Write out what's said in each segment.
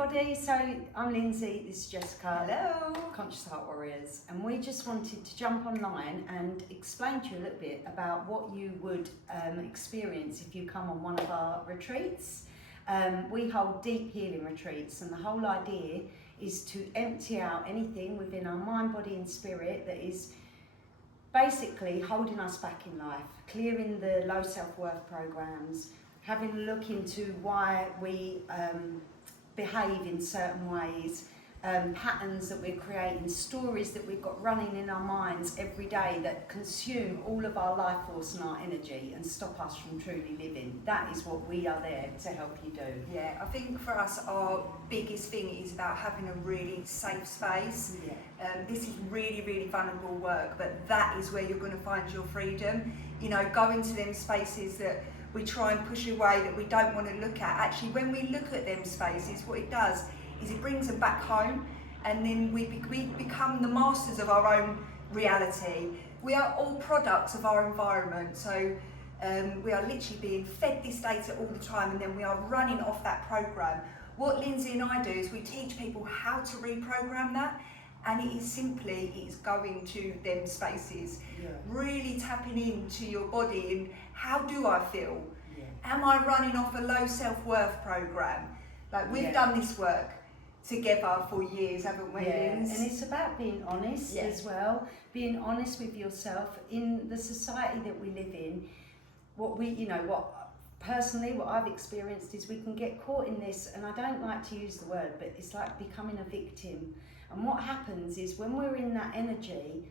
everybody, so I'm Lindsay, this is Jessica. Hello. Conscious Heart Warriors, and we just wanted to jump online and explain to you a little bit about what you would experience if you come on one of our retreats. We hold deep healing retreats, and the whole idea is to empty out anything within our mind, body and spirit that is basically holding us back in life, clearing the low self-worth programs, having a look into why we behave in certain ways, patterns that we're creating, stories that we've got running in our minds every day that consume all of our life force and our energy and stop us from truly living. That is what we are there to help you do. Yeah, I think for us our biggest thing is about having a really safe space. This is really, really vulnerable work, but that is where you're going to find your freedom. You know, go into them spaces that we try and push away, that we don't want to look at. Actually, when we look at them spaces, what it does is it brings them back home, and then we become the masters of our own reality. We are all products of our environment, so we are literally being fed this data all the time, and then we are running off that program. What Lindsay and I do is we teach people how to reprogram that, and it is simply going to them spaces, really tapping into your body and how do I feel? Am I running off a low self-worth program? Like, we've done this work together for years, haven't we? And it's about being honest as well, being honest with yourself. In the society that we live in, personally what I've experienced is we can get caught in this, and I don't like to use the word, but it's like becoming a victim. And what happens is when we're in that energy,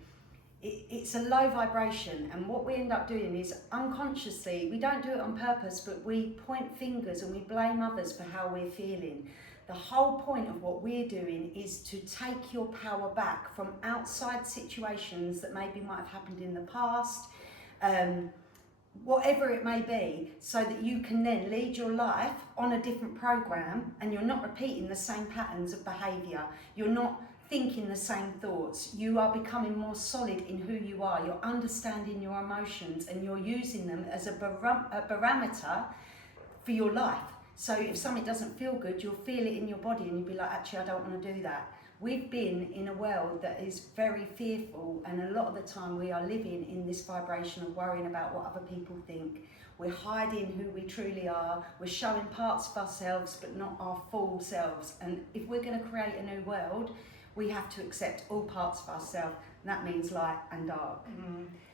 it's a low vibration, and what we end up doing is unconsciously, we don't do it on purpose, but we point fingers and we blame others for how we're feeling. The whole point of what we're doing is to take your power back from outside situations that maybe might have happened in the past, whatever it may be, so that you can then lead your life on a different program, and you're not repeating the same patterns of behaviour. You're not thinking the same thoughts. You are becoming more solid in who you are. You're understanding your emotions, and you're using them as a barometer for your life. So if something doesn't feel good, you'll feel it in your body, and you'll be like, actually, I don't want to do that. We've been in a world that is very fearful, and a lot of the time we are living in this vibration of worrying about what other people think. We're hiding who we truly are. We're showing parts of ourselves, but not our full selves. And if we're going to create a new world, we have to accept all parts of ourselves. And that means light and dark.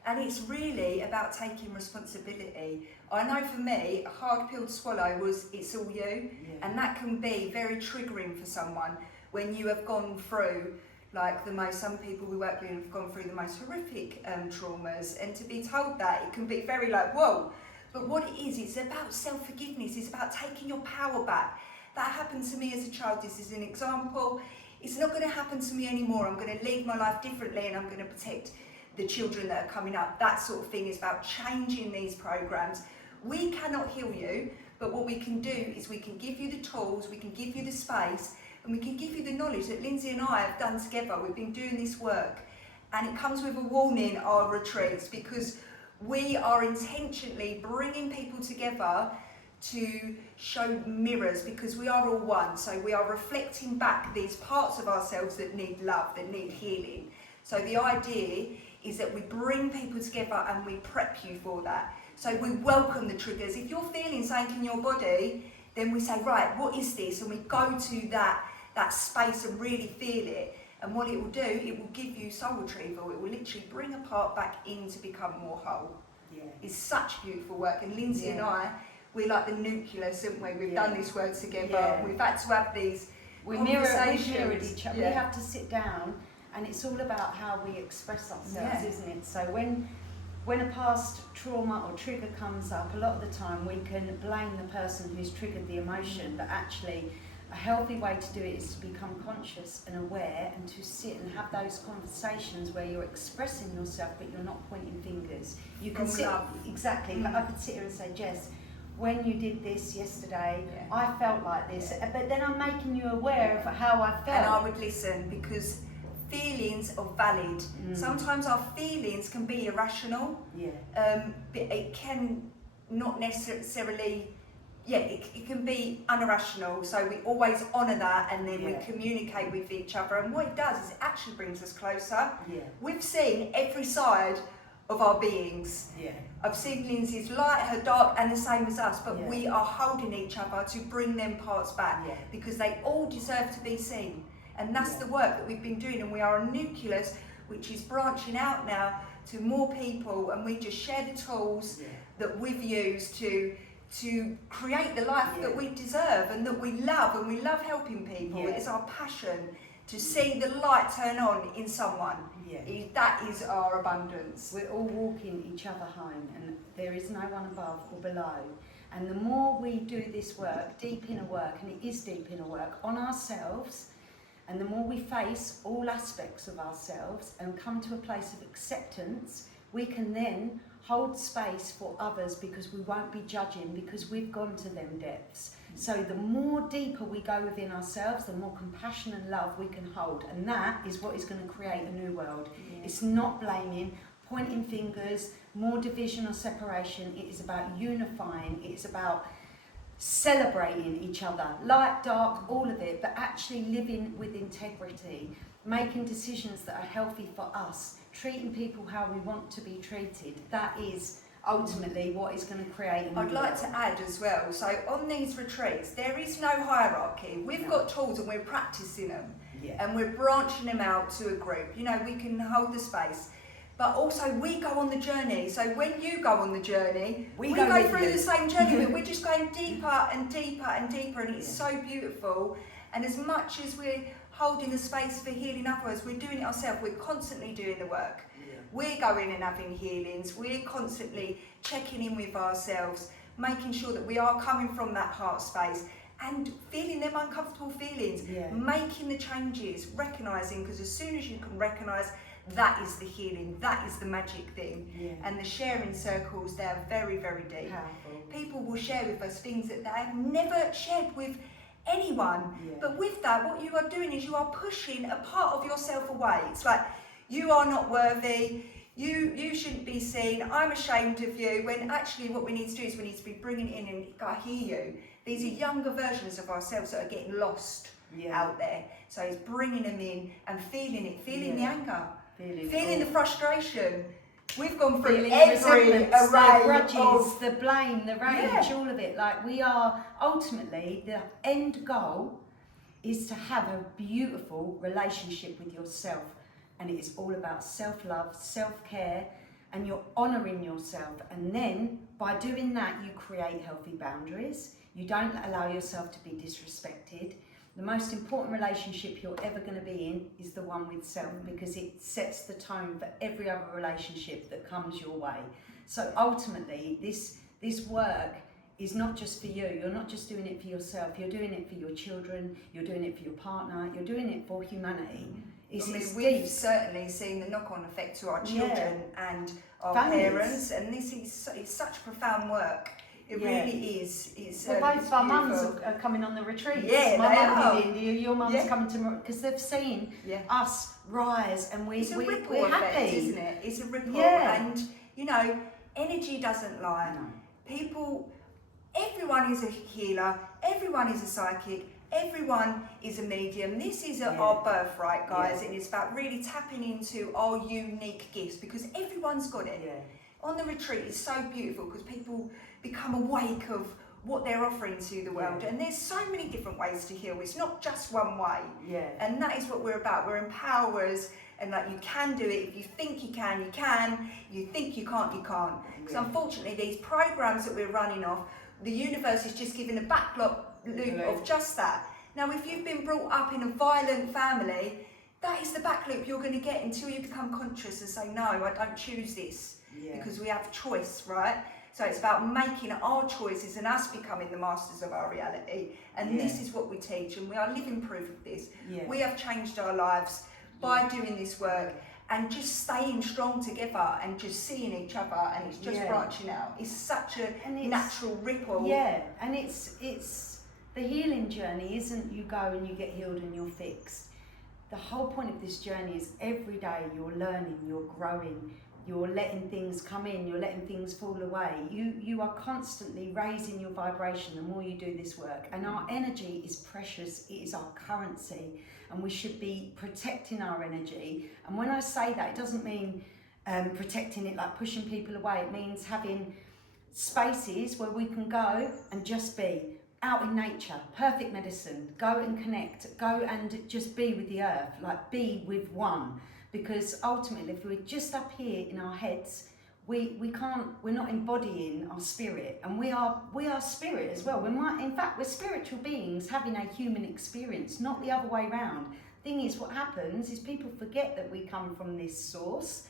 And it's really about taking responsibility. I know for me, a hard pill to swallow was it's all you. And that can be very triggering for someone when you have gone through, like some people we work with have gone through the most horrific traumas, and to be told that, it can be very like, whoa. But what it is, it's about self-forgiveness, it's about taking your power back. That happened to me as a child, this is an example. It's not going to happen to me anymore. I'm going to lead my life differently, and I'm going to protect the children that are coming up. That sort of thing is about changing these programs. We cannot heal you, but what we can do is we can give you the tools, we can give you the space, and we can give you the knowledge that Lindsay and I have done together. We've been doing this work, and it comes with a warning, our retreats, because we are intentionally bringing people together to show mirrors, because we are all one. So we are reflecting back these parts of ourselves that need love, that need healing. So the idea is that we bring people together and we prep you for that. So we welcome the triggers. If you're feeling something in your body, then we say, right, what is this? And we go to that space and really feel it. And what it will do, it will give you soul retrieval. It will literally bring a part back in to become more whole. It's such beautiful work. And Lindsay and I, we're like the nucleus, aren't we? We've done this work together. We've had to have these conversations. We mirror each other. We have to sit down, and it's all about how we express ourselves, isn't it? So when a past trauma or trigger comes up, a lot of the time we can blame the person who's triggered the emotion, but actually a healthy way to do it is to become conscious and aware, and to sit and have those conversations where you're expressing yourself, but you're not pointing fingers. You can sit, exactly, but I could sit here and say, Jess, when you did this yesterday, I felt like this, but then I'm making you aware of how I felt. And I would listen, because feelings are valid. Sometimes our feelings can be irrational, but it can not necessarily it can be unirrational, so we always honour that, and then we communicate with each other, and what it does is it actually brings us closer. We've seen every side of our beings. I've seen Lindsay's light, her dark, and the same as us, but we are holding each other to bring them parts back, because they all deserve to be seen. And that's the work that we've been doing, and we are a nucleus which is branching out now to more people, and we just share the tools that we've used to create the life that we deserve and that we love, and we love helping people. It's our passion to see the light turn on in someone. That is our abundance. We're all walking each other home, and there is no one above or below. And the more we do this work, deep inner work, and it is deep inner work on ourselves, and the more we face all aspects of ourselves and come to a place of acceptance, we can then hold space for others, because we won't be judging, because we've gone to them depths. So the more deeper we go within ourselves, the more compassion and love we can hold, and that is what is going to create a new world. It's not blaming, pointing fingers, more division or separation. It is about unifying. It is about celebrating each other, light, dark, all of it, but actually living with integrity, making decisions that are healthy for us, treating people how we want to be treated. That is ultimately what is going to create a new I'd like world. to add as well, so on these retreats there is no hierarchy. We've got tools and we're practicing them, and we're branching them out to a group. You know, we can hold the space, but also we go on the journey. So when you go on the journey, we go through the same journey, but we're just going deeper and deeper and deeper, and it's so beautiful. And as much as we're holding the space for healing others, we're doing it ourselves. We're constantly doing the work. We're going and having healings. We're constantly checking in with ourselves, making sure that we are coming from that heart space and feeling them uncomfortable feelings, making the changes, recognising, because as soon as you can recognise, that is the healing, that is the magic thing. And the sharing circles, they're very, very deep. Powerful. People will share with us things that they have never shared with anyone. But with that, what you are doing is you are pushing a part of yourself away. It's like, you are not worthy, you shouldn't be seen, I'm ashamed of you, when actually what we need to do is we need to be bringing in, and I hear you, these are younger versions of ourselves that are getting lost out there. So it's bringing them in and feeling it, feeling the anger, feeling the frustration. We've gone through every array the grudges, the blame, the rage, all of it. Like, we are ultimately, the end goal is to have a beautiful relationship with yourself. And it is all about self-love, self-care, and you're honouring yourself. And then by doing that, you create healthy boundaries. You don't allow yourself to be disrespected. The most important relationship you're ever going to be in is the one with self, because it sets the tone for every other relationship that comes your way. So ultimately, this work is not just for you. You're not just doing it for yourself. You're doing it for your children. You're doing it for your partner. You're doing it for humanity. We've certainly seen the knock-on effect to our children and our parents, and this is it's such profound work. It really is. It's both our mums are coming on the retreats. My mum in India, your mum's coming to, because they've seen us rise, and we're effect, happy, isn't it? It's a ripple, and you know, energy doesn't lie. People, everyone is a healer. Everyone is a psychic. Everyone is a medium. This is our birthright, guys, and it's about really tapping into our unique gifts, because everyone's got it. On the retreat, it's so beautiful because people become awake of what they're offering to the world, and there's so many different ways to heal. It's not just one way, and that is what we're about. We're empowerers, and like, you can do it. If you think you can, you can. You think you can't, you can't. Because unfortunately, these programs that we're running off, the universe is just giving a backlog loop of just that. Now, if you've been brought up in a violent family, that is the back loop you're going to get until you become conscious and say, no, I don't choose this, because we have choice, right? So it's about making our choices and us becoming the masters of our reality. And this is what we teach, and we are living proof of this. We have changed our lives by doing this work and just staying strong together and just seeing each other, and it's just branching out. It's such a natural ripple. And it's the healing journey isn't you go and you get healed and you're fixed. The whole point of this journey is every day you're learning, you're growing. you're letting things come in, you're letting things fall away. You are constantly raising your vibration the more you do this work. And our energy is precious, it is our currency, and we should be protecting our energy. And when I say that, it doesn't mean protecting it like pushing people away. It means having spaces where we can go and just be out in nature, perfect medicine, go and connect, go and just be with the earth, like be with one. Because ultimately, if we're just up here in our heads, we're not embodying our spirit, and we are spirit as well. In fact, we're spiritual beings having a human experience, not the other way around. Thing is, what happens is people forget that we come from this source,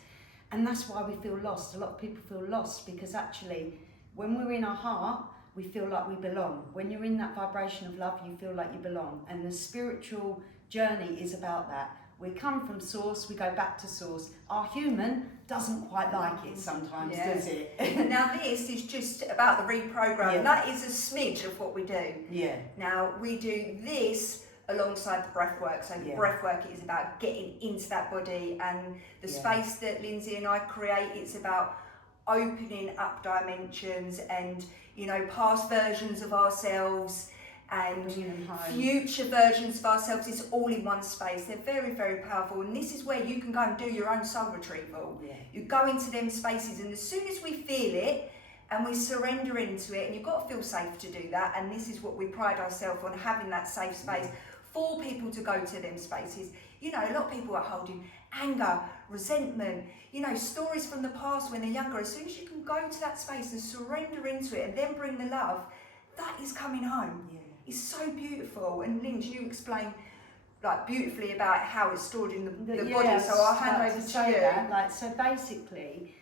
and that's why we feel lost. A lot of people feel lost because actually, when we're in our heart, we feel like we belong. When you're in that vibration of love, you feel like you belong, and the spiritual journey is about that. We come from source, we go back to source. Our human doesn't quite like it sometimes, does it? Now this is just about the reprogram. That is a smidge of what we do. Yeah. Now we do this alongside the breath work. So the breath work is about getting into that body, and the space that Lindsay and I create, it's about opening up dimensions and, you know, past versions of ourselves and future versions of ourselves. It's all in one space. They're very, very powerful, and this is where you can go and do your own soul retrieval. You go into them spaces, and as soon as we feel it and we surrender into it, and you've got to feel safe to do that, and this is what we pride ourselves on, having that safe space for people to go to them spaces. You know, a lot of people are holding anger, resentment, you know, stories from the past when they're younger. As soon as you can go to that space and surrender into it and then bring the love, that is coming home. It's so beautiful. And Lindsay, you explain like beautifully about how it's stored in the body, so I'll hand over to you. That. So basically,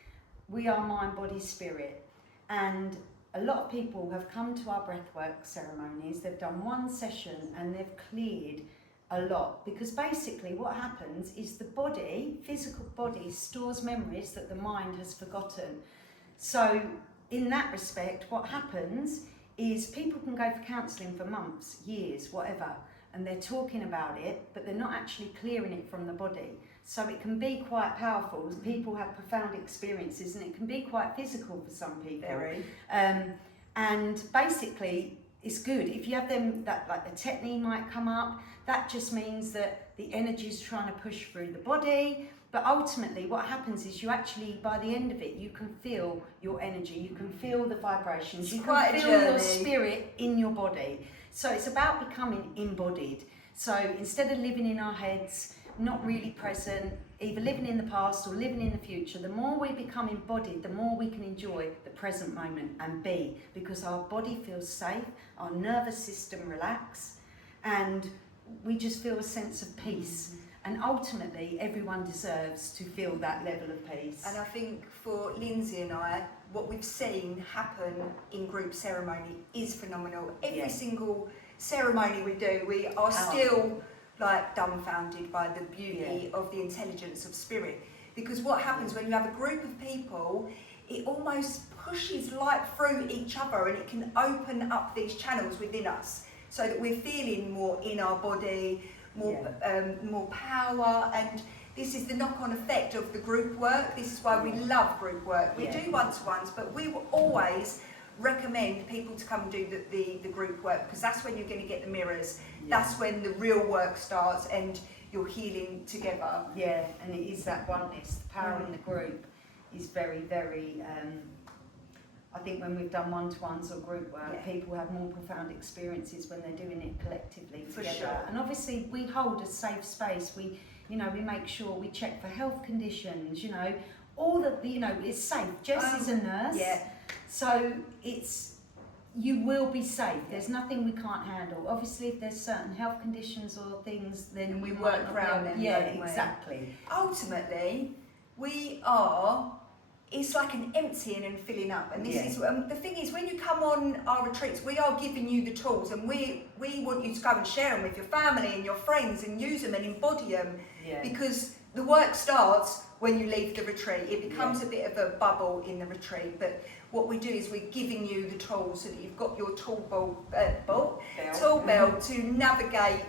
we are mind, body, spirit, and a lot of people have come to our breathwork ceremonies. They've done one session and they've cleared a lot, because basically what happens is the body, physical body, stores memories that the mind has forgotten. So in that respect, what happens is people can go for counselling for months, years, whatever, and they're talking about it, but they're not actually clearing it from the body. So it can be quite powerful. People have profound experiences, and it can be quite physical for some people. Very. And basically, it's good. If you have them, that like the technique might come up, that just means that the energy is trying to push through the body. But ultimately, what happens is you actually, by the end of it, you can feel your energy, you can feel the vibrations, you can feel your spirit in your body. So it's about becoming embodied. So instead of living in our heads, not really present, either living in the past or living in the future, the more we become embodied, the more we can enjoy the present moment and be, because our body feels safe, our nervous system relax, and we just feel a sense of peace. And ultimately, everyone deserves to feel that level of peace. And I think for Lindsay and I, what we've seen happen in group ceremony is phenomenal. Every single ceremony we do, we are still like dumbfounded by the beauty of the intelligence of spirit. Because what happens when you have a group of people, it almost pushes light through each other, and it can open up these channels within us so that we're feeling more in our body, more power. And this is the knock-on effect of the group work. This is why we love group work. We do one-to-ones, but we will always recommend people to come and do the group work, because that's when you're going to get the mirrors. That's when the real work starts and you're healing together. And it is that oneness. The power in the group is very, very I think when we've done one-to-ones or group work, people have more profound experiences when they're doing it collectively together. For sure. And obviously we hold a safe space. We make sure we check for health conditions, all the, it's safe. Jess is a nurse. So you will be safe. There's nothing we can't handle. Obviously, if there's certain health conditions or things, then we work around them. Exactly. Ultimately, it's like an emptying and filling up. And this is the thing is, when you come on our retreats, we are giving you the tools, and we want you to go and share them with your family and your friends and use them and embody them. Because the work starts when you leave the retreat. It becomes a bit of a bubble in the retreat, but what we do is we're giving you the tools so that you've got your tool belt to navigate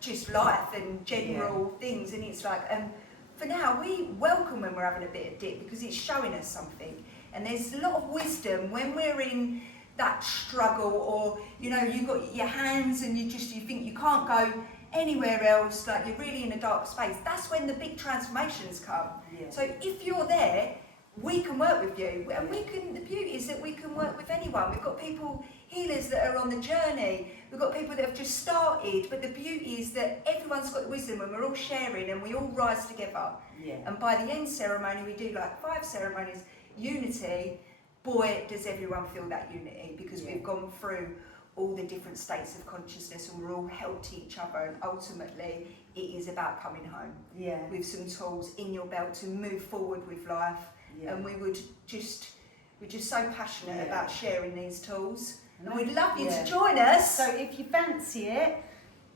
just life and general things. And it's like, for now, we welcome when we're having a bit of dip because it's showing us something. And there's a lot of wisdom when we're in that struggle, or you've got your hands and you think you can't go anywhere else, like you're really in a dark space. That's when the big transformations come. Yeah. So if you're there, we can work with you, and the beauty is that we can work with anyone. We've got people, healers that are on the journey, we've got people that have just started, but the beauty is that everyone's got the wisdom and we're all sharing and we all rise together. Yeah. And by the end ceremony, we do like 5 ceremonies, unity. Boy, does everyone feel that unity, because we've gone through all the different states of consciousness and we're all helped each other, and ultimately it is about coming home with some tools in your belt to move forward with life. And we're just so passionate about sharing these tools, and we'd love you to join us. So if you fancy it,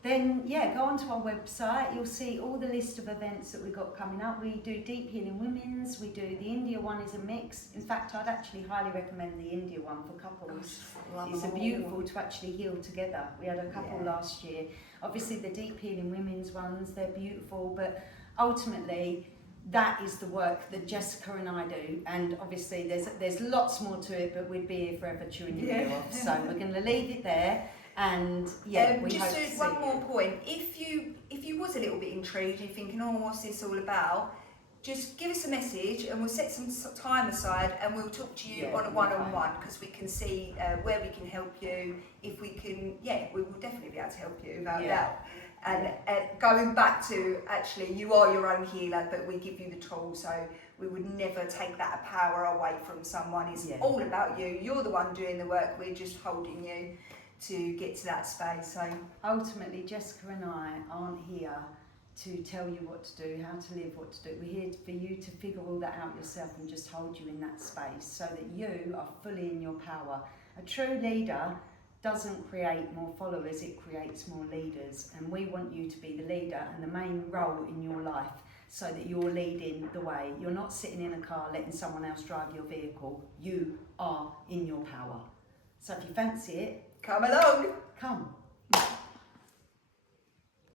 then go onto our website. You'll see all the list of events that we've got coming up. We do Deep Healing Women's, we do the India one is a mix. In fact, I'd actually highly recommend the India one for couples. It's beautiful to actually heal together. We had a couple last year. Obviously the Deep Healing Women's ones, they're beautiful, but ultimately that is the work that Jessica and I do, and obviously there's lots more to it, but we'd be here forever chewing your ear off. So we're going to leave it there, and we just hope to see one more point. If you was a little bit intrigued, you're thinking, oh, what's this all about? Just give us a message, and we'll set some time aside, and we'll talk to you on a one-on-one, because we can see where we can help you. If we can, we will definitely be able to help you without doubt. And going back to, actually, you are your own healer, but we give you the tools, so we would never take that power away from someone. It's all about you. You're the one doing the work. We're just holding you to get to that space. So ultimately, Jessica and I aren't here to tell you what to do, how to live, what to do. We're here for you to figure all that out yourself and just hold you in that space so that you are fully in your power. A true leader doesn't create more followers, it creates more leaders, and we want you to be the leader and the main role in your life, so that you're leading the way. You're not sitting in a car letting someone else drive your vehicle. You are in your power. So if you fancy it, come along. Come.